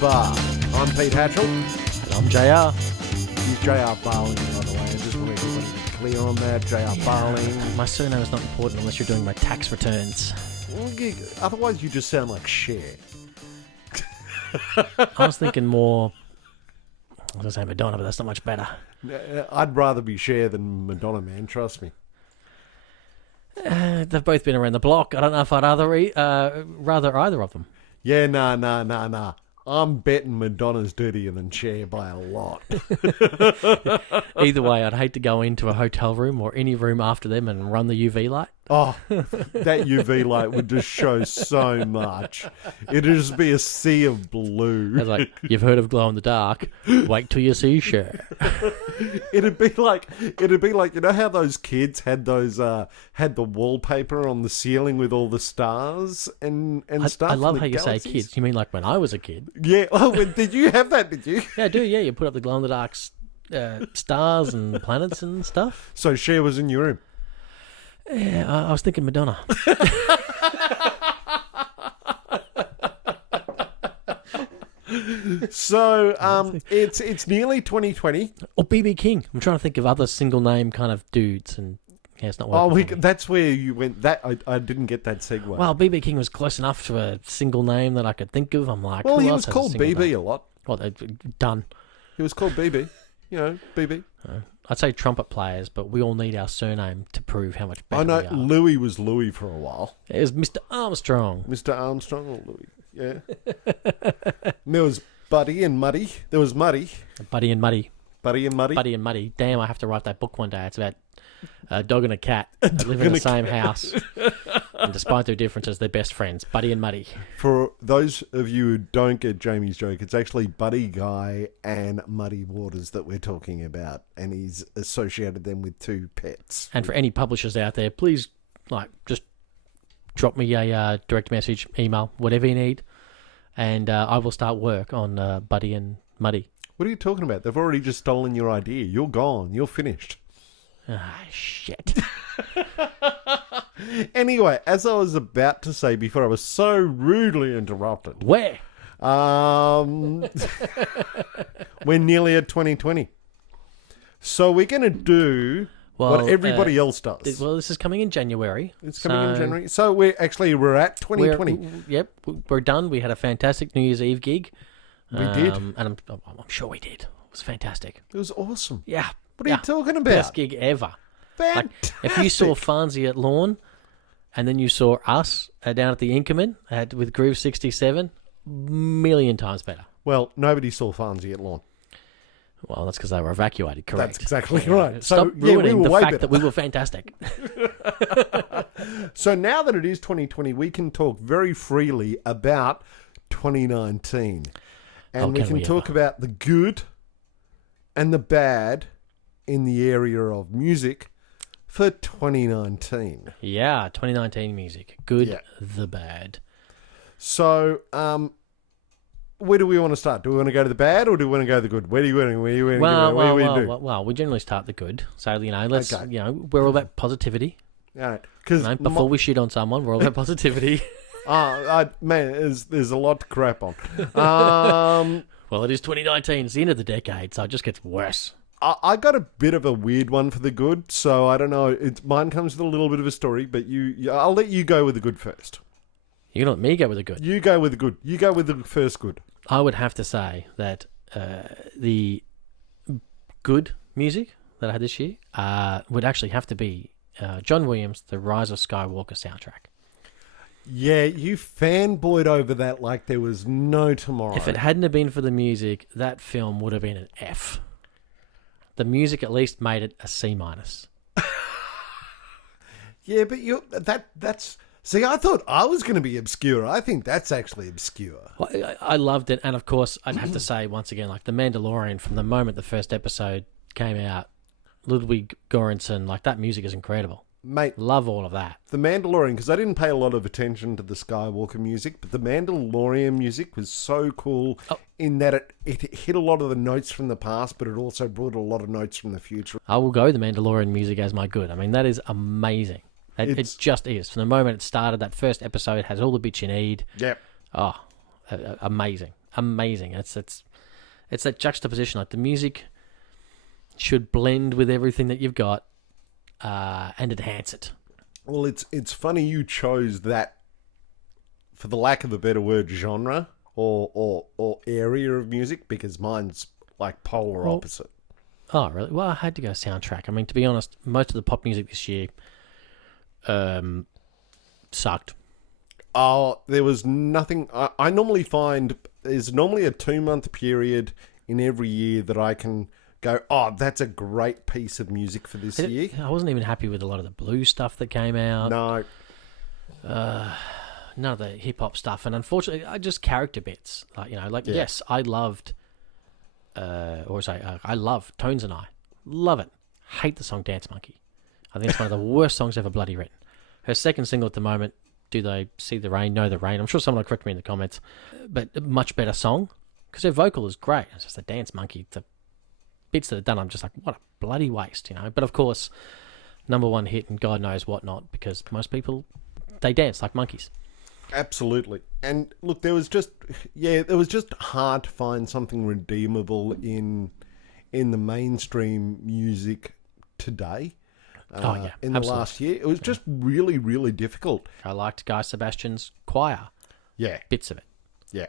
Bar. I'm Pete Hatchell. And I'm JR. He's JR Barling, by the way. I just want everybody to be clear on that. JR Barling. My surname is not important unless you're doing my tax returns. Otherwise, you just sound like Cher. I was thinking more... I was going to say Madonna, but that's not much better. I'd rather be Cher than Madonna, man. Trust me. They've both been around the block. I don't know if I'd rather either of them. Yeah, nah. I'm betting Madonna's dirtier than Cher by a lot. Either way, I'd hate to go into a hotel room or any room after them and run the UV light. Oh, that UV light would just show so much. It'd just be a sea of blue. It's like, you've heard of glow in the dark. Wait till you see Cher. It'd be like, you know how those kids had had the wallpaper on the ceiling with all the stars and stuff? I love how you galaxies? say kids. You mean like when I was a kid? Yeah. Oh, did you have that, did you? Yeah, I do, yeah. You put up the glow in the dark stars and planets and stuff. So Cher was in your room? Yeah, I was thinking Madonna. So it's nearly 2020. Or BB King. I'm trying to think of other single name kind of dudes, and yeah, it's not working. Oh, that's where you went. That I didn't get that segue. Well, BB King was close enough to a single name that I could think of. I'm like, well, who he else was has called single BB name? a lot. Well, done. He was called BB. You know, BB. I'd say trumpet players, but we all need our surname to prove how much better I know we are. Louis was Louis for a while. It was Mr. Armstrong. Mr. Armstrong or Louis, yeah. And there was Buddy and Muddy. There was Muddy. Buddy and Muddy. Buddy and Muddy. Buddy and Muddy. Damn, I have to write that book one day. It's about a dog and a cat that live in the same house. And despite their differences, they're best friends. Buddy and Muddy. For those of you who don't get Jamie's joke, it's actually Buddy Guy and Muddy Waters that we're talking about. And he's associated them with two pets. And for any publishers out there, please just drop me a direct message, email, whatever you need. And I will start work on Buddy and Muddy. What are you talking about? They've already just stolen your idea. You're gone. You're finished. Ah, shit. Anyway, as I was about to say before, I was so rudely interrupted. Where? We're nearly at 2020. So we're going to do what everybody else does. Well, this is coming in January. It's coming in January. So we're at 2020. We're done. We had a fantastic New Year's Eve gig. We did. And I'm sure we did. It was fantastic. It was awesome. Yeah. What are you talking about? Best gig ever. Fantastic. Like, if you saw Farnsey at Lawn, and then you saw us down at the Inkerman with Groove 67, million times better. Well, nobody saw Farnsey at Lawn. Well, that's because they were evacuated, correct? That's exactly right. Stop So, ruining we were the fact that we were fantastic. So now that it is 2020, we can talk very freely about 2019. And we can talk about the good and the bad in the area of music for 2019. Yeah, 2019 music. Good, the bad. So, where do we want to start? Do we want to go to the bad or do we want to go to the good? Where do you want to go? Well, we generally start the good. So, let's, we're all about positivity. All right. Before we shit on someone, we're all about positivity. Man, there's a lot to crap on. Well, it is 2019. It's the end of the decade, so it just gets worse. I got a bit of a weird one for the good, so I don't know. Mine comes with a little bit of a story, but I'll let you go with the good first. You're going to let me go with the good? You go with the good. You go with the first good. I would have to say that the good music that I had this year would actually have to be John Williams' The Rise of Skywalker soundtrack. Yeah, you fanboyed over that like there was no tomorrow. If it hadn't have been for the music, that film would have been an F. The music at least made it a C-. Yeah, but that's... See, I thought I was going to be obscure. I think that's actually obscure. Well, I loved it. And of course, I'd have to say once again, like The Mandalorian, from the moment the first episode came out, Ludwig Göransson, that music is incredible. Mate, love all of that. The Mandalorian, because I didn't pay a lot of attention to the Skywalker music, but the Mandalorian music was so cool in that it hit a lot of the notes from the past, but it also brought a lot of notes from the future. I will go the Mandalorian music as my good. I mean, that is amazing. It just is. From the moment it started, that first episode has all the bits you need. Yep. Oh, amazing. amazing. It's that juxtaposition. Like the music should blend with everything that you've got and enhance it. Well, it's funny you chose that, for the lack of a better word, genre or area of music, because mine's like polar opposite. Oh, really? Well, I had to go soundtrack. I mean, to be honest, most of the pop music this year sucked. Oh, there was nothing. I normally find there's normally a 2-month period in every year that I can go, oh, that's a great piece of music for this year. I wasn't even happy with a lot of the blues stuff that came out. No. None of the hip-hop stuff. And unfortunately, just character bits. Yes, I loved... I love Tones and I. Love it. Hate the song Dance Monkey. I think it's one of the worst songs ever bloody written. Her second single at the moment, Do They See the Rain, Know the Rain? I'm sure someone will correct me in the comments. But a much better song, because her vocal is great. It's just a Dance Monkey. The bits that are done, I'm just like, what a bloody waste, But of course, number one hit and God knows what not, because most people, they dance like monkeys. Absolutely. And look, it was just hard to find something redeemable in the mainstream music today. In absolutely. The last year, it was just really, really difficult. I liked Guy Sebastian's choir. Yeah. Bits of it. Yeah.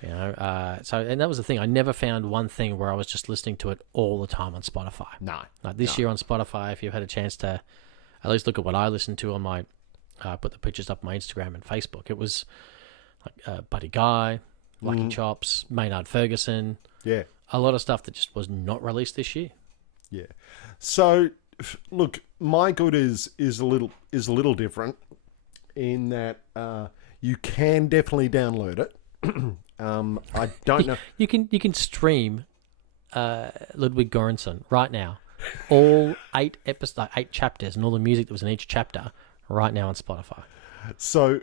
And that was the thing. I never found one thing where I was just listening to it all the time on Spotify. No. Like this year on Spotify, if you've had a chance to at least look at what I listened to on my put the pictures up on my Instagram and Facebook. It was like Buddy Guy, Lucky Chops, Maynard Ferguson. Yeah. A lot of stuff that just was not released this year. Yeah. So, look, my good is a little different in that you can definitely download it. I don't know. You can stream Ludwig Göransson right now. All 8 chapters and all the music that was in each chapter right now on Spotify. So,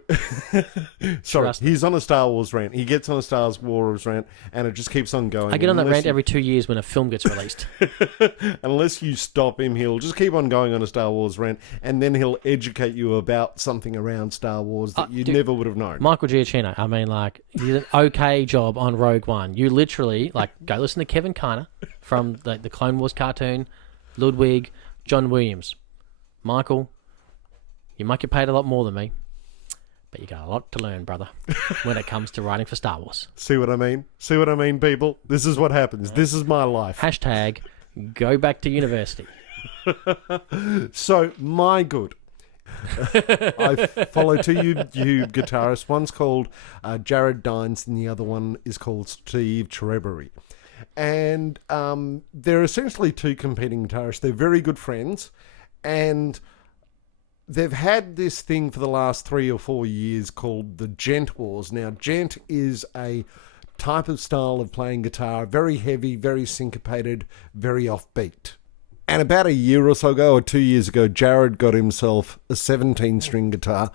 sorry, he's on a Star Wars rant. He gets on a Star Wars rant, and it just keeps on going. I get on that rant every 2 years when a film gets released. Unless you stop him, he'll just keep on going on a Star Wars rant, and then he'll educate you about something around Star Wars that you never would have known. Michael Giacchino, I mean, like, he did an okay job on Rogue One. You literally, like, go listen to Kevin Kiner from the Clone Wars cartoon, Ludwig, John Williams. Michael, you might get paid a lot more than me, but you got a lot to learn, brother, when it comes to writing for Star Wars. See what I mean? See what I mean, people? This is what happens. This is my life. Hashtag go back to university. So, my good. I follow 2 YouTube guitarists. One's called Jared Dines and the other one is called Steve Trebery. And they're essentially 2 competing guitarists. They're very good friends. And they've had this thing for the last 3 or 4 years called the Gent Wars. Now, Gent is a type of style of playing guitar, very heavy, very syncopated, very offbeat. And about a year or so ago, or 2 years ago, Jared got himself a 17-string guitar.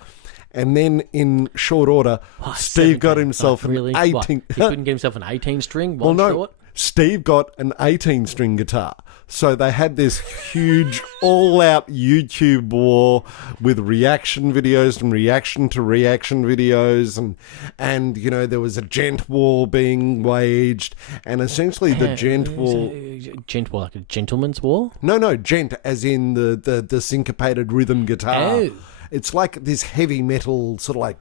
And then in short order, Steve got himself an 18... What? He couldn't get himself an 18-string? Well, no. Short? Steve got an 18-string guitar. So they had this huge all-out YouTube war with reaction videos and reaction to reaction videos. And you know, there was a gent war being waged. And essentially the gent war... Gent war, like a gentleman's war? No, gent as in the syncopated rhythm guitar. Oh. It's like this heavy metal sort of like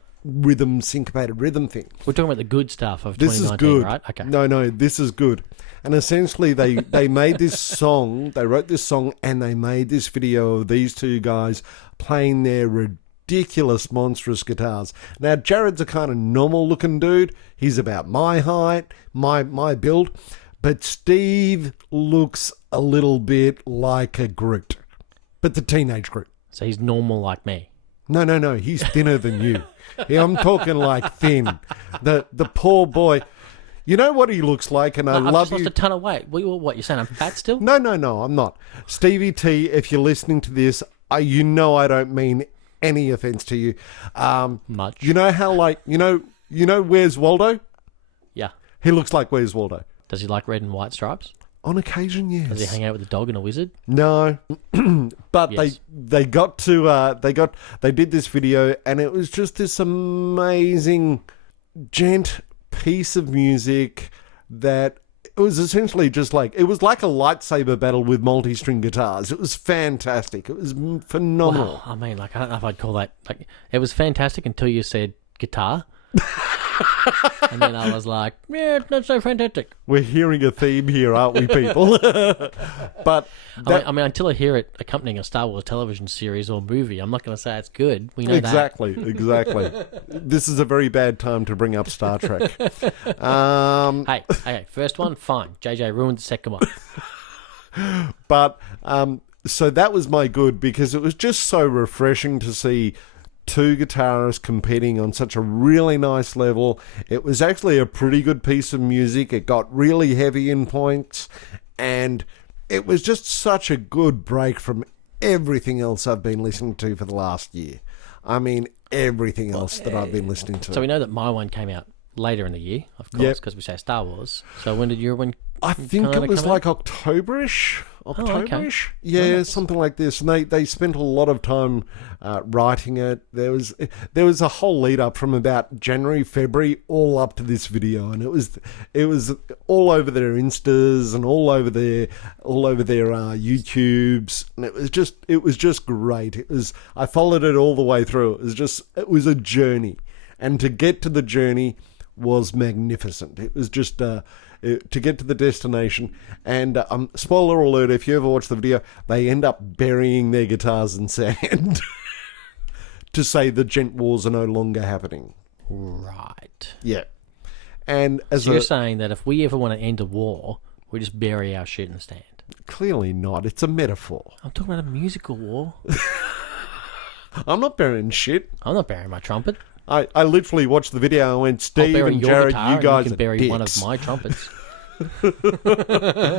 syncopated rhythm thing. We're talking about the good stuff of this 2019, is good. Right? Okay. No, this is good. And essentially they made this song, they wrote this song and they made this video of these 2 guys playing their ridiculous, monstrous guitars. Now, Jared's a kind of normal looking dude. He's about my height, my build. But Steve looks a little bit like a Groot. But the teenage Groot. So he's normal like me. No, he's thinner than you. Yeah, I'm talking like thin. The poor boy. You know what he looks like, and I've love just lost a ton of weight. What, you're saying I'm fat still? No, I'm not. Stevie T, if you're listening to this, I don't mean any offense to you. Much. You know how, like, you know Where's Waldo? Yeah. He looks like Where's Waldo. Does he like red and white stripes? On occasion, yes. Does he hang out with a dog and a wizard? No, but yes. they did this video, and it was just this amazing gent piece of music that it was essentially just like, it was like a lightsaber battle with multi-string guitars. It was fantastic. It was phenomenal. Wow. I mean, like, I don't know if I'd call that, like, it was fantastic until you said guitar. And then I was like, yeah, it's not so fantastic. We're hearing a theme here, aren't we, people? But I mean, until I hear it accompanying a Star Wars television series or movie, I'm not going to say it's good. We know exactly. This is a very bad time to bring up Star Trek. Hey, first one, fine. JJ ruined the second one. But so that was my good, because it was just so refreshing to see two guitarists competing on such a really nice level. It was actually a pretty good piece of music. It got really heavy in points, and it was just such a good break from everything else I've been listening to for the last year. I mean, everything else that I've been listening to. So we know that my one came out later in the year, of course, because we say Star Wars. So when did your one? I think it was like October-ish. Okay. Yeah, something like this. And they spent a lot of time writing it. There was a whole lead up from about January, February, all up to this video, and it was all over their Instas and all over their YouTubes, and it was just great. I followed it all the way through. It was a journey, and to get to the journey was magnificent. It was just to get to the destination. And spoiler alert, if you ever watch the video, they end up burying their guitars in sand to say the gent wars are no longer happening. Right. Yeah. And so you're saying that if we ever want to end a war, we just bury our shit in the sand? Clearly not. It's a metaphor. I'm talking about a musical war. I'm not burying shit. I'm not burying my trumpet. I literally watched the video and went, Steve and Jared, you guys can are bury dicks. one of my trumpets.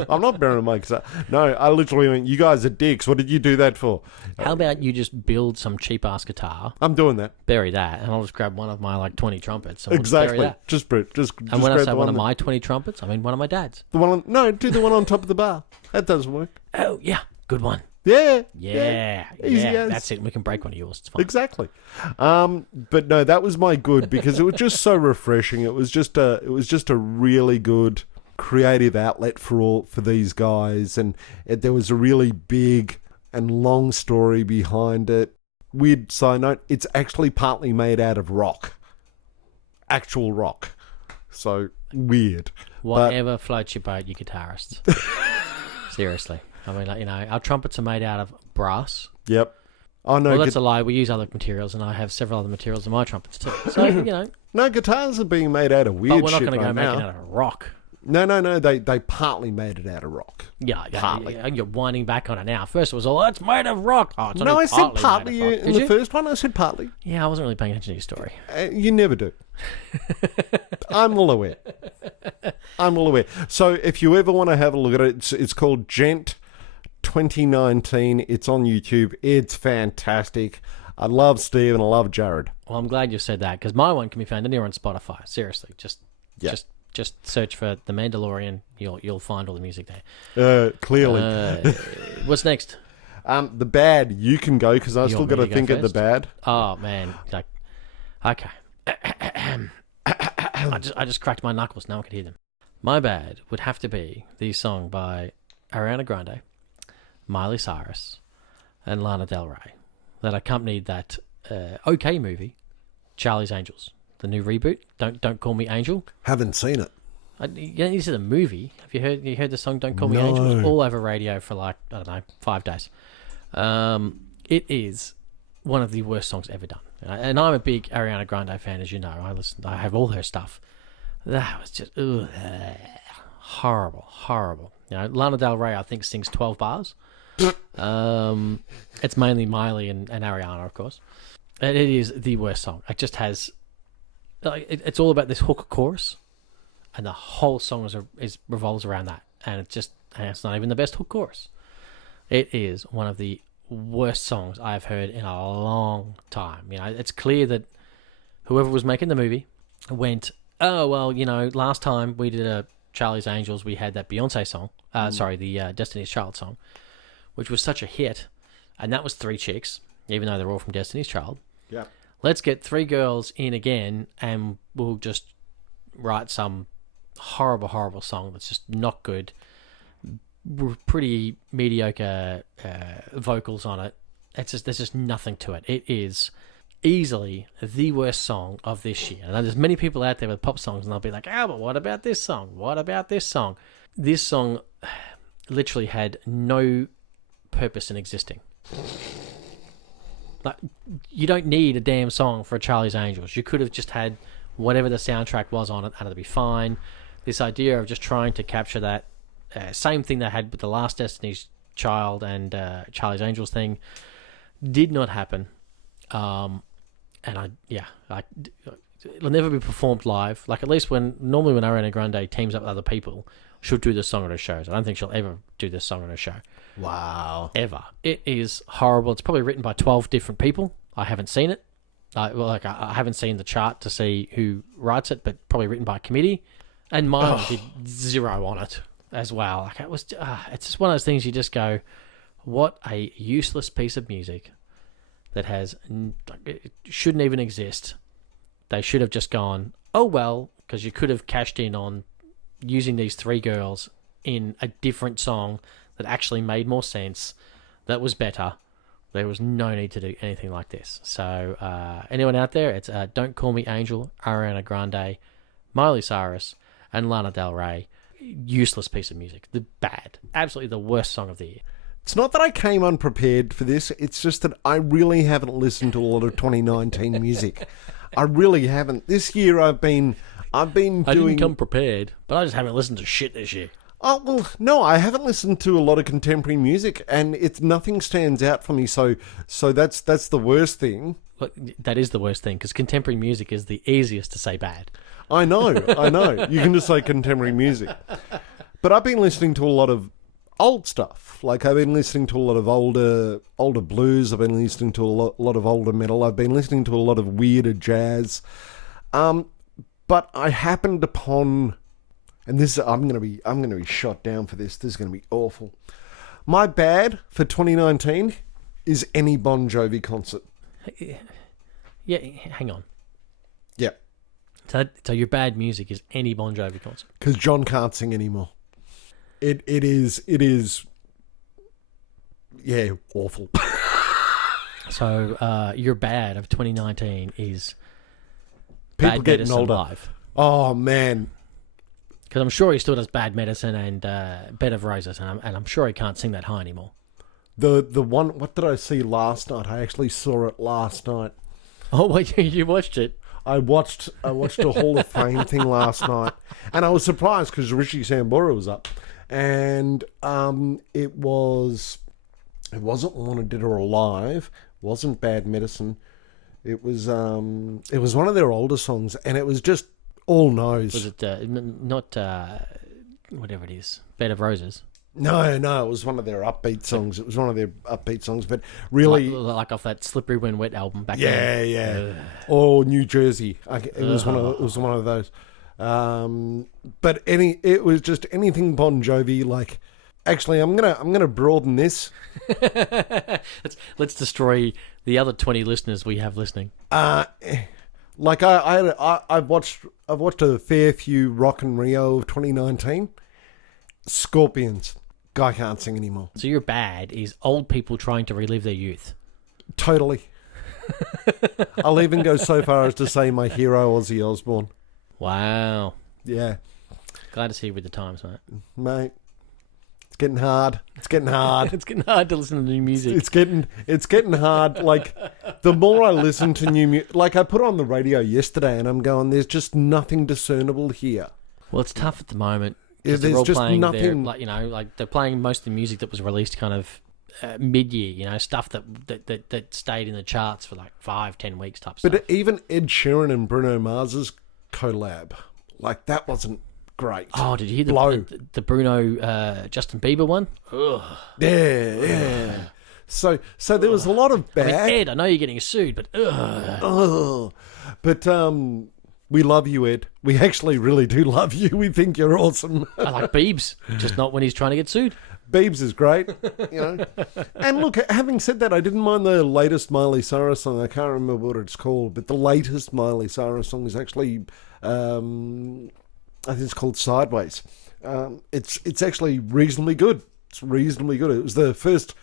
I'm not burying my guitar. No, I literally went, you guys are dicks. What did you do that for? How about you just build some cheap-ass guitar? I'm doing that. Bury that, and I'll just grab one of my, 20 trumpets. And exactly. Bury that. Just and when I say one of my 20 trumpets, I mean one of my dad's. Do the one on top of the bar. That doesn't work. Oh, yeah. Good one. Yeah. Easy as. That's it. We can break one of yours. It's fine. Exactly. But no, that was my good, because it was just so refreshing. It was just a really good creative outlet for these guys, and there was a really big and long story behind it. Weird side note, it's actually partly made out of rock. Actual rock. So weird. Whatever floats your boat, you guitarists. Seriously. I mean, our trumpets are made out of brass. Yep. Oh, no. Well, that's a lie. We use other materials, and I have several other materials in my trumpets too. So, No, guitars are being made out of weird shit. But we're not going to go now. make it out of rock. No. They partly made it out of rock. Yeah. Partly. You're winding back on it now. First it was all, it's made of rock. Oh, it's no, I said partly in the first one. I said partly. Yeah, I wasn't really paying attention to your story. You never do. I'm well aware. So if you ever want to have a look at it, it's called Gent 2019. It's on YouTube. It's fantastic. I love Steve and I love Jared. Well, I'm glad you said that, because my one can be found anywhere on Spotify. Seriously, just search for The Mandalorian. You'll find all the music there. Clearly. What's next? The bad. You can go, because I still got to think of the bad. Oh man, okay. I just cracked my knuckles. Now I can hear them. My bad would have to be the song by Ariana Grande, Miley Cyrus, and Lana Del Rey that accompanied that okay movie, Charlie's Angels, the new reboot. Don't Call Me Angel. Haven't seen it. You said the movie. Have you heard the song Don't Call Me Angel? It was all over radio for 5 days. It is one of the worst songs ever done. And I'm a big Ariana Grande fan, as you know. I have all her stuff. That was just horrible. Lana Del Rey, I think, sings 12 bars. It's mainly Miley and Ariana, of course. And it is the worst song. It just has... it's all about this hook chorus, and the whole song revolves around that. And it's not even the best hook chorus. It is one of the worst songs I've heard in a long time. It's clear that whoever was making the movie went, oh, well, last time we did a Charlie's Angels, we had that Beyonce song, the Destiny's Child song, which was such a hit, and that was 3 chicks, even though they're all from Destiny's Child. Yeah. Let's get 3 girls in again, and we'll just write some horrible, horrible song that's just not good, pretty mediocre vocals on it. There's just nothing to it. It is easily the worst song of this year. And there's many people out there with pop songs, and they'll be like, "Oh, but what about this song? What about this song?" This song literally had no purpose in existing. Like, you don't need a damn song for a Charlie's Angels. You could have just had whatever the soundtrack was on it, and it'd be fine. This idea of just trying to capture that same thing they had with the last Destiny's Child and Charlie's Angels thing did not happen. It'll never be performed live. Like, at least normally when Ariana Grande teams up with other people, she'll do this song at her shows. I don't think she'll ever do this song at her show. Wow. Ever. It is horrible. It's probably written by 12 different people. I haven't seen it. I haven't seen the chart to see who writes it, but probably written by a committee. And mine did 0 on it as well. Like, it's just one of those things you just go, what a useless piece of music that it shouldn't even exist. They should have just gone, oh well, because you could have cashed in on using these 3 girls in a different song that actually made more sense, that was better. There was no need to do anything like this. So anyone out there, it's Don't Call Me Angel, Ariana Grande, Miley Cyrus, and Lana Del Rey. Useless piece of music. Absolutely the worst song of the year. It's not that I came unprepared for this. It's just that I really haven't listened to a lot of 2019 music. I really haven't. This year I've been I didn't come prepared, but I just haven't listened to shit this year. Oh, well, no, I haven't listened to a lot of contemporary music, and nothing stands out for me, so that's the worst thing. Look, that is the worst thing, because contemporary music is the easiest to say bad. I know. You can just say contemporary music. But I've been listening to a lot of old stuff. Like, I've been listening to a lot of older blues. I've been listening to a lot of older metal. I've been listening to a lot of weirder jazz. But I happened upon... And this, I'm gonna be shot down for this. This is gonna be awful. My bad for 2019 is any Bon Jovi concert. Yeah, hang on. Yeah. So your bad music is any Bon Jovi concert? Because John can't sing anymore. It is. Yeah, awful. So your bad of 2019 is people Bad getting Medicine older. live. Oh man. Because I'm sure he still does Bad Medicine and Bed of Roses, and I'm sure he can't sing that high anymore. The one, what did I see last night? I actually saw it last night. Oh, wait, you watched it? I watched a Hall of Fame thing last night, and I was surprised because Rishi Sambora was up, and it wasn't Wanted Dead or Alive, wasn't Bad Medicine. It was one of their older songs, and it was just all noise. Was it not whatever it is, Bed of Roses? No, it was one of their upbeat songs. It was one of their upbeat songs, but really... Like off that Slippery When Wet album back then. Yeah. Or New Jersey. It was one of those. But it was just anything Bon Jovi. Like, actually, I'm gonna broaden this. Let's destroy the other 20 listeners we have listening. Like I've watched a fair few Rock and Rio of 2019. Scorpions. Guy can't sing anymore. So your bad is old people trying to relive their youth. Totally. I'll even go so far as to say my hero, Ozzy Osbourne. Wow. Yeah. Glad to see you with the times, mate. Mate, it's getting hard. It's getting hard. It's getting hard to listen to new music. It's getting hard. Like, the more I listen to new music, like I put on the radio yesterday and I'm going, there's just nothing discernible here. Well, it's tough at the moment. Yeah, there's just nothing. Like they're playing most of the music that was released kind of mid-year. Stuff that stayed in the charts for like 5-10 weeks type stuff. But even Ed Sheeran and Bruno Mars's collab, like that wasn't great. Oh, did you hear the Bruno Justin Bieber one? Ugh. Yeah. So there was a lot of bad. I mean, Ed, I know you're getting sued, but but we love you, Ed. We actually really do love you. We think you're awesome. I like Biebs, just not when he's trying to get sued. Biebs is great, And look, having said that, I didn't mind the latest Miley Cyrus song. I can't remember what it's called, but the latest Miley Cyrus song is actually I think it's called Sideways. It's actually reasonably good. It's reasonably good. It was the first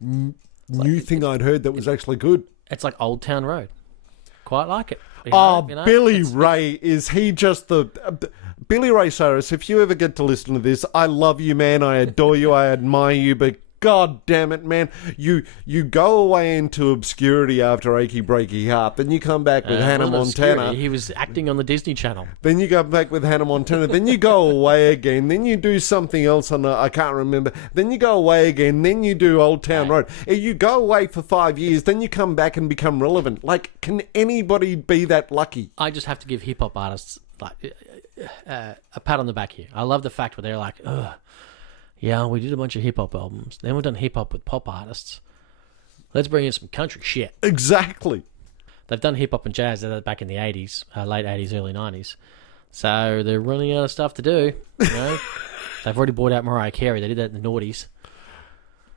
new thing I'd heard that was actually good. It's like Old Town Road. Quite like it. Billy Ray, is he just the... Billy Ray Cyrus, if you ever get to listen to this, I love you, man. I adore you. I admire you, but God damn it, man. You go away into obscurity after Achy Breaky Heart. Then you come back with Hannah Montana. Obscurity. He was acting on the Disney Channel. Then you go back with Hannah Montana. Then you go away again. Then you do something else on I can't remember. Then you go away again. Then you do Old Town Road. You go away for 5 years. Then you come back and become relevant. Like, can anybody be that lucky? I just have to give hip hop artists like a pat on the back here. I love the fact where they're like, ugh. Yeah, we did a bunch of hip-hop albums. Then we've done hip-hop with pop artists. Let's bring in some country shit. Exactly. They've done hip-hop and jazz back in the 80s, late 80s, early 90s. So they're running out of stuff to do. You know? They've already bought out Mariah Carey. They did that in the noughties.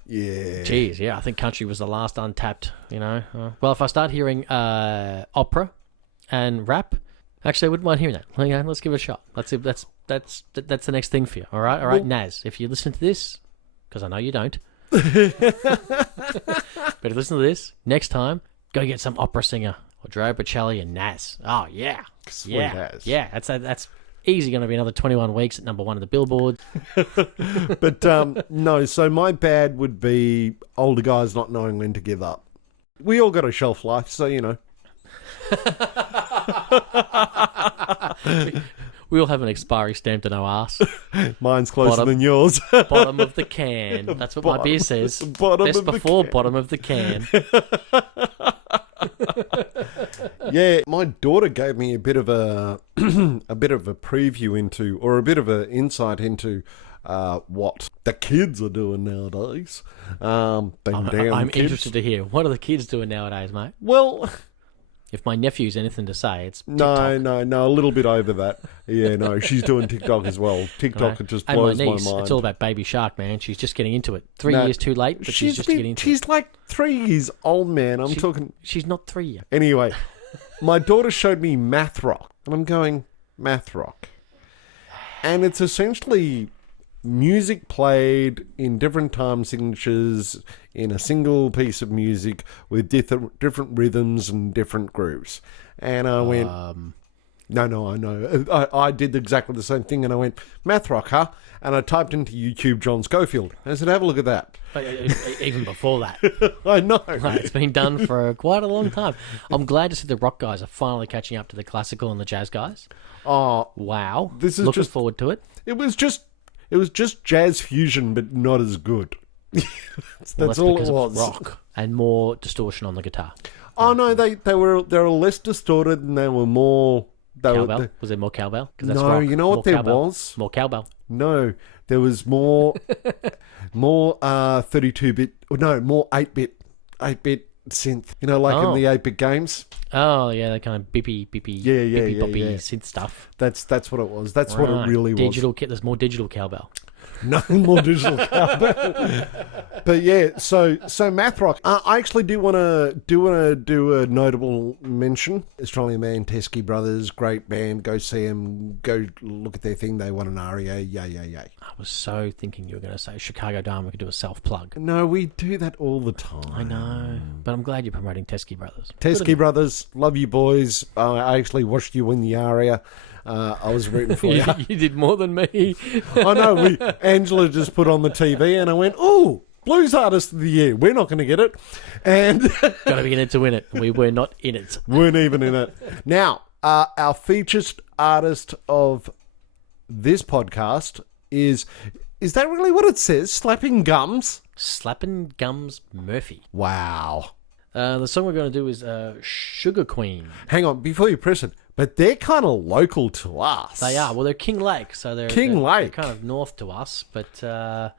Yeah. Jeez, yeah, I think country was the last untapped, you know. Well, if I start hearing opera and rap, actually, I wouldn't mind hearing that. Okay, let's give it a shot. That's the next thing for you. All right, well, Naz. If you listen to this, because I know you don't, but if you listen to this next time, go get some opera singer or Joe Bocelli and Naz. Oh yeah, Sweet as. yeah. That's easy. Going to be another 21 weeks at number one of the Billboard. But no. So my bad would be older guys not knowing when to give up. We all got a shelf life, so you know. We all have an expiry stamp to no arse. Mine's closer than yours. Bottom of the can. That's what my beer says. Best before bottom of the can. Yeah, my daughter gave me a bit of a preview into, or a bit of an insight into what the kids are doing nowadays. I'm interested to hear. What are the kids doing nowadays, mate? Well, if my nephew's anything to say, it's TikTok. No, a little bit over that. Yeah, no, she's doing TikTok as well. TikTok just blows my niece, my mind. It's all about Baby Shark, man. She's just getting into it. 3 years too late, but she's just getting into it. She's like 3 years old, man. She's not 3 yet. Anyway, my daughter showed me Math Rock, and I'm going, Math Rock. And it's essentially music played in different time signatures in a single piece of music with different rhythms and different grooves. And I went, no, I know. I did exactly the same thing, and I went, Math Rock, huh? And I typed into YouTube John Schofield. I said, have a look at that. Even before that. I know. It's been done for quite a long time. I'm glad to see the rock guys are finally catching up to the classical and the jazz guys. Oh, wow. This is looking forward to it. It was just jazz fusion, but not as good. That's all it was. Rock and more distortion on the guitar. Oh no, they were less distorted and they were more. Cowbell? Was there more cowbell? No, rock. You know what there was? More cowbell. No, there was more 32-bit. No, more 8-bit synth. You know, like in the 8-bit games. Oh yeah, that kind of bippy, boppy synth stuff. That's what it was. That's what it really was. There's more digital cowbell. No more digital cowbell. But yeah, so Math Rock. I actually do want to do a notable mention. Australian band Teskey Brothers, great band. Go see them. Go look at their thing. They won an ARIA. Yay! I was so thinking you were going to say Chicago Dome. We could do a self plug. No, we do that all the time. I know, but I'm glad you're promoting Teskey Brothers. Teskey Brothers, love you boys. I actually watched you win the ARIA. I was rooting for you. You did more than me. I know. Angela just put on the TV, and I went, "Ooh, Blues Artist of the Year. We're not going to get it." And got to be in it to win it. We were not in it. Weren't even in it. Now, our featured artist of this podcast is that really what it says? Slapping Gums. Slapping Gums Murphy. Wow. The song we're going to do is Sugar Queen. Hang on, before you press it. But they're kind of local to us. They are. Well, they're King Lake, so they're kind of north to us. But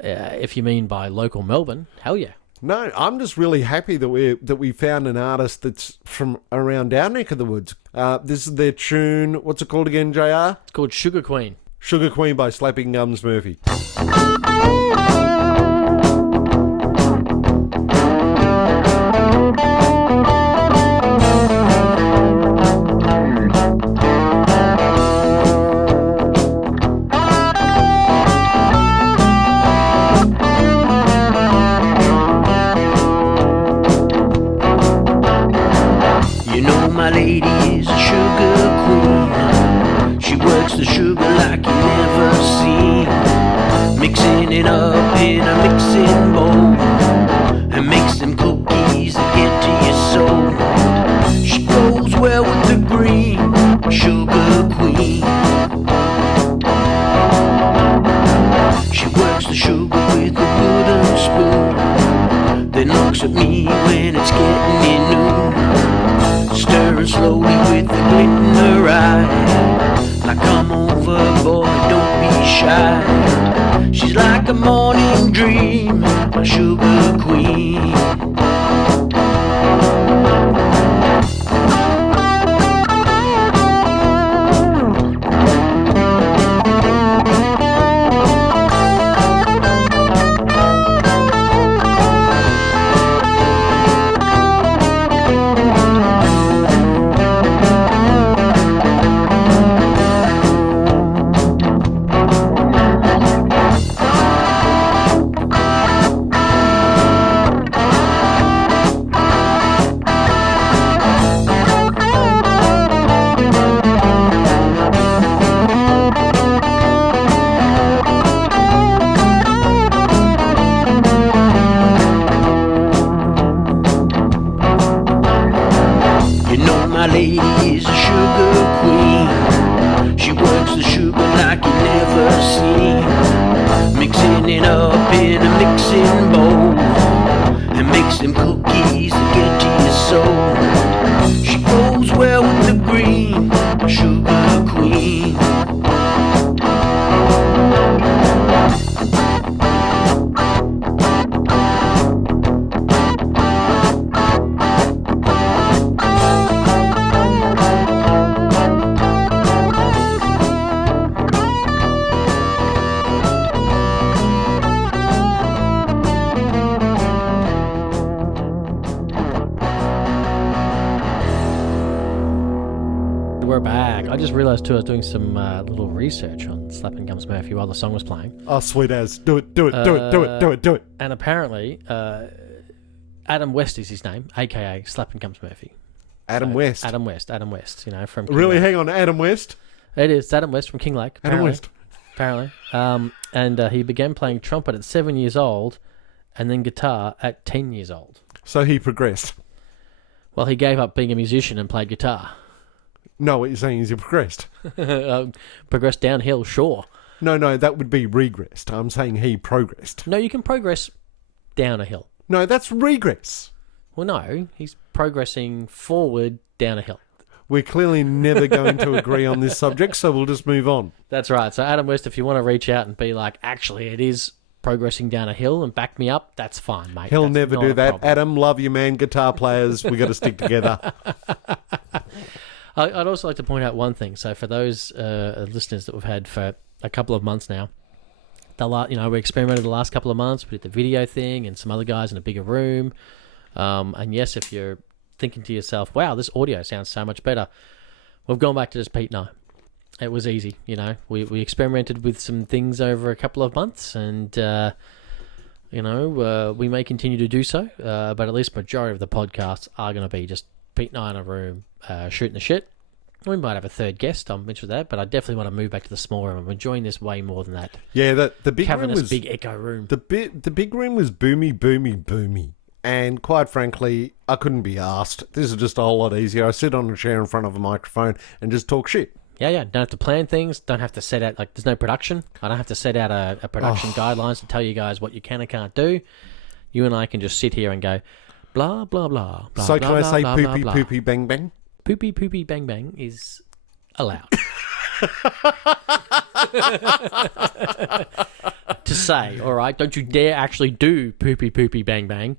if you mean by local Melbourne, hell yeah. No, I'm just really happy that we found an artist that's from around our neck of the woods. This is their tune. What's it called again, JR? It's called Sugar Queen. Sugar Queen by Slapping Gums Murphy. a mixing bowl and makes them cookies that get to your soul. She goes well with the green sugar queen. She works the sugar with a wooden spoon, then looks at me when it's getting near noon, stirring slowly with the glint in her eye. Like, come over, boy, don't be shy. She's like a morning dream, my sugar queen. My lady is a sugar queen. She works the sugar like you never seen, mixing it up in a mixing bowl and makes them cookies that get to your soul. She goes well with the green sugar queen. We're back. I just realised too I was doing some little research on Slappin' Gums Murphy while the song was playing. Oh, sweet as. Do it, do it, do it, do it, do it, do it. And apparently, Adam West is his name, a.k.a. Slappin' Gums Murphy. Adam West. Adam West, you know, from King Really? Lake. Hang on, Adam West? It is Adam West from King Lake. Adam West. Apparently. And he began playing trumpet at 7 years old and then guitar at 10 years old. So he progressed. Well, he gave up being a musician and played guitar. No, what you're saying is he progressed. Progressed downhill, sure. No, that would be regressed. I'm saying he progressed. No, you can progress down a hill. No, that's regress. Well, no, he's progressing forward down a hill. We're clearly never going to agree on this subject, so we'll just move on. That's right. So, Adam West, if you want to reach out and be like, actually, it is progressing down a hill and back me up, that's fine, mate. He'll That's never not do a that. problem. Adam, love you, man. Guitar players, we got to stick together. I'd also like to point out one thing. So for those listeners that we've had for a couple of months now, we experimented the last couple of months. We did the video thing and some other guys in a bigger room. And yes, if you're thinking to yourself, wow, this audio sounds so much better, we've gone back to just Pete and I. It was easy, you know. We experimented with some things over a couple of months and, we may continue to do so. But at least majority of the podcasts are going to be just Pete and I in a room shooting the shit. We might have a third guest, I'm interested in that, but I definitely want to move back to the small room. I'm enjoying this way more than that. Yeah, the big cavernous, room was big echo room. The big room was boomy. And quite frankly, I couldn't be asked. This is just a whole lot easier. I sit on a chair in front of a microphone and just talk shit. Yeah. Don't have to plan things. Don't have to set out, there's no production. I don't have to set out a production guidelines to tell you guys what you can and can't do. You and I can just sit here and go, blah, blah, blah, blah. So blah, can I blah, say blah, poopy, blah, blah. poopy, bang, bang? Poopy, poopy, bang, bang is allowed. To say, all right, don't you dare actually do poopy, poopy, bang, bang.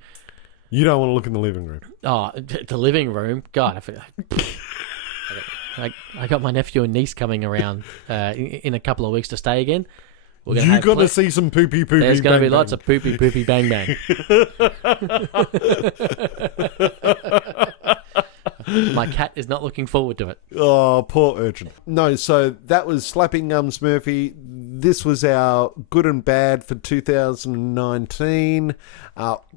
You don't want to look in the living room. Oh, the living room. God, I forgot. I got my nephew and niece coming around in a couple of weeks to stay again. You're going to see some poopy, poopy, There's going to be bang, lots of poopy, poopy, bang, bang. My cat is not looking forward to it. Oh, poor urchin. No, so that was Slapping Gums Murphy. This was our good and bad for 2019.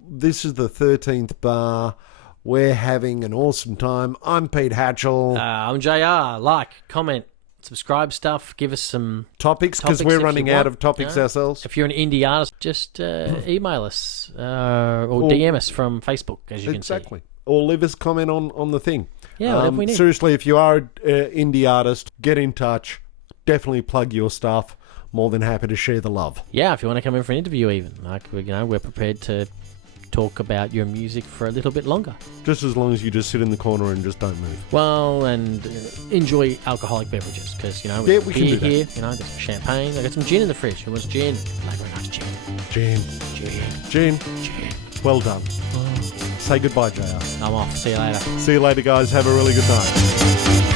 This is the 13th bar. We're having an awesome time. I'm Pete Hatchell. I'm JR. Like, comment, subscribe stuff. Give us some topics, because topics we're if running you out want. of topics ourselves. If you're an indie artist, just email us or DM us from Facebook, as you can see. Exactly. Or leave us a comment on the thing. Yeah, whatever we need. Seriously, if you are an indie artist, get in touch. Definitely plug your stuff. More than happy to share the love. Yeah, if you want to come in for an interview, even we're prepared to talk about your music for a little bit longer. Just as long as you just sit in the corner and just don't move. Well, and enjoy alcoholic beverages, because we beer can do that. here. Got some champagne. I got some gin in the fridge. Who wants gin? Like a nice gin. Gin. Well done. Say goodbye, JR. I'm off. See you later. See you later, guys. Have a really good night.